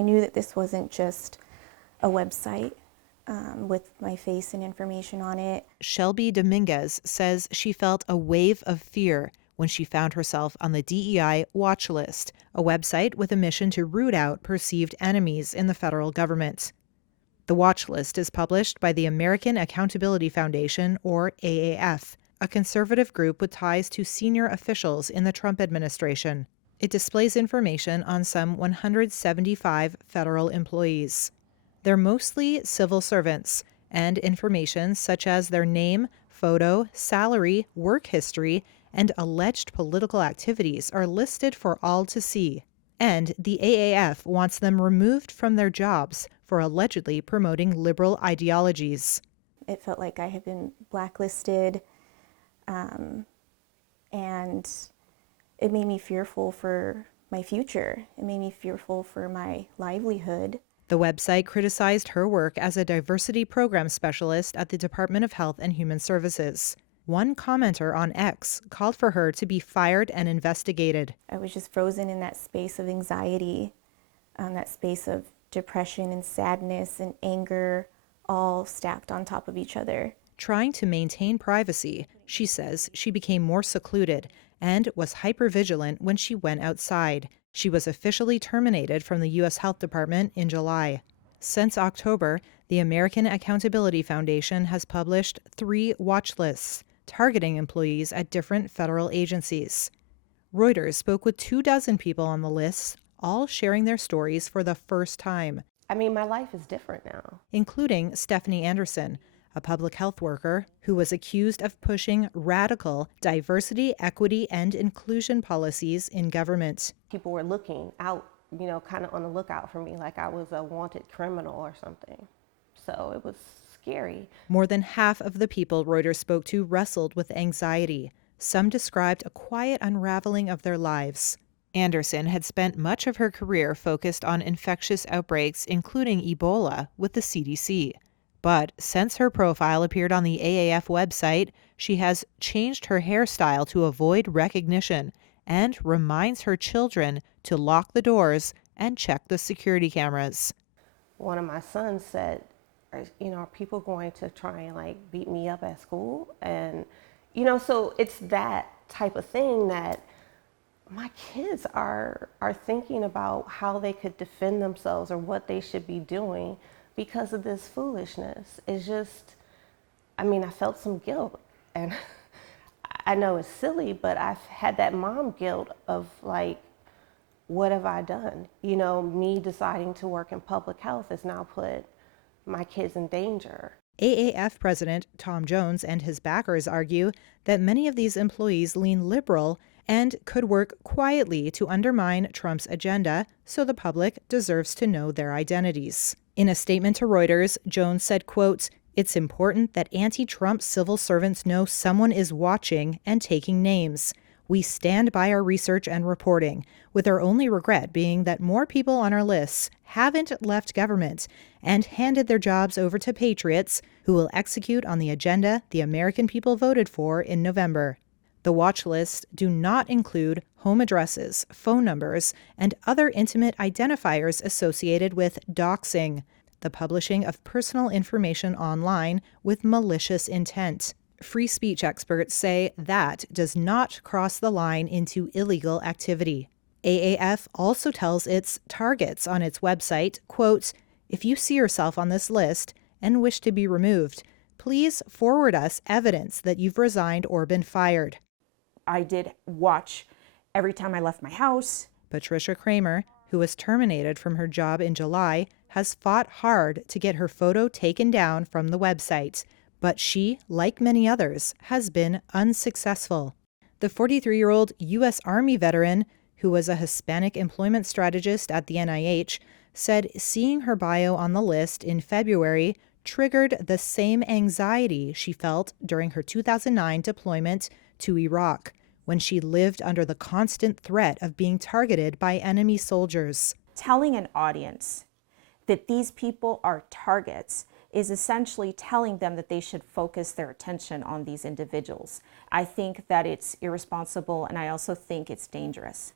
I knew that this wasn't just a website with my face and information on it. Shelby Dominguez says she felt a wave of fear when she found herself on the DEI watch list, a website with a mission to root out perceived enemies in the federal government. The watch list is published by the American Accountability Foundation, or AAF, a conservative group with ties to senior officials in the Trump administration. It displays information on some 175 federal employees. They're mostly civil servants, and information such as their name, photo, salary, work history, and alleged political activities are listed for all to see. And the AAF wants them removed from their jobs for allegedly promoting liberal ideologies. It felt like I had been blacklisted, and it made me fearful for my future. It made me fearful for my livelihood. The website criticized her work as a diversity program specialist at the Department of Health and Human Services. One commenter on X called for her to be fired and investigated. I was just frozen in that space of anxiety, that space of depression and sadness and anger, all stacked on top of each other. Trying to maintain privacy, she says she became more secluded and was hypervigilant when she went outside. She was officially terminated from the U.S. Health Department in July. Since October, the American Accountability Foundation has published 3 watch lists targeting employees at different federal agencies. Reuters spoke with 24 people on the lists, all sharing their stories for the first time. I mean, my life is different now. Including Stephanie Anderson, a public health worker who was accused of pushing radical diversity, equity, and inclusion policies in government. People were looking out, kind of on the lookout for me, like I was a wanted criminal or something. So it was scary. More than half of the people Reuters spoke to wrestled with anxiety. Some described a quiet unraveling of their lives. Anderson had spent much of her career focused on infectious outbreaks, including Ebola, with the CDC. But since her profile appeared on the AAF website, she has changed her hairstyle to avoid recognition and reminds her children to lock the doors and check the security cameras. One of my sons said, are people going to try and beat me up at school? And, so it's that type of thing that my kids are thinking about how they could defend themselves or what they should be doing because of this foolishness. It's just, I felt some guilt, and I know it's silly, but I've had that mom guilt of what have I done? Me deciding to work in public health has now put my kids in danger. AAF President Tom Jones and his backers argue that many of these employees lean liberal and could work quietly to undermine Trump's agenda, so the public deserves to know their identities. In a statement to Reuters, Jones said, quote, "It's important that anti-Trump civil servants know someone is watching and taking names. We stand by our research and reporting, with our only regret being that more people on our lists haven't left government and handed their jobs over to patriots who will execute on the agenda the American people voted for in November." The watch lists do not include home addresses, phone numbers, and other intimate identifiers associated with doxing, the publishing of personal information online with malicious intent. Free speech experts say that does not cross the line into illegal activity. AAF also tells its targets on its website, quote, "If you see yourself on this list and wish to be removed, please forward us evidence that you've resigned or been fired." I did watch every time I left my house. Patricia Kramer, who was terminated from her job in July, has fought hard to get her photo taken down from the website. But she, like many others, has been unsuccessful. The 43-year-old U.S. Army veteran, who was a Hispanic employment strategist at the NIH, said seeing her bio on the list in February triggered the same anxiety she felt during her 2009 deployment to Iraq, when she lived under the constant threat of being targeted by enemy soldiers. Telling an audience that these people are targets is essentially telling them that they should focus their attention on these individuals. I think that it's irresponsible, and I also think it's dangerous.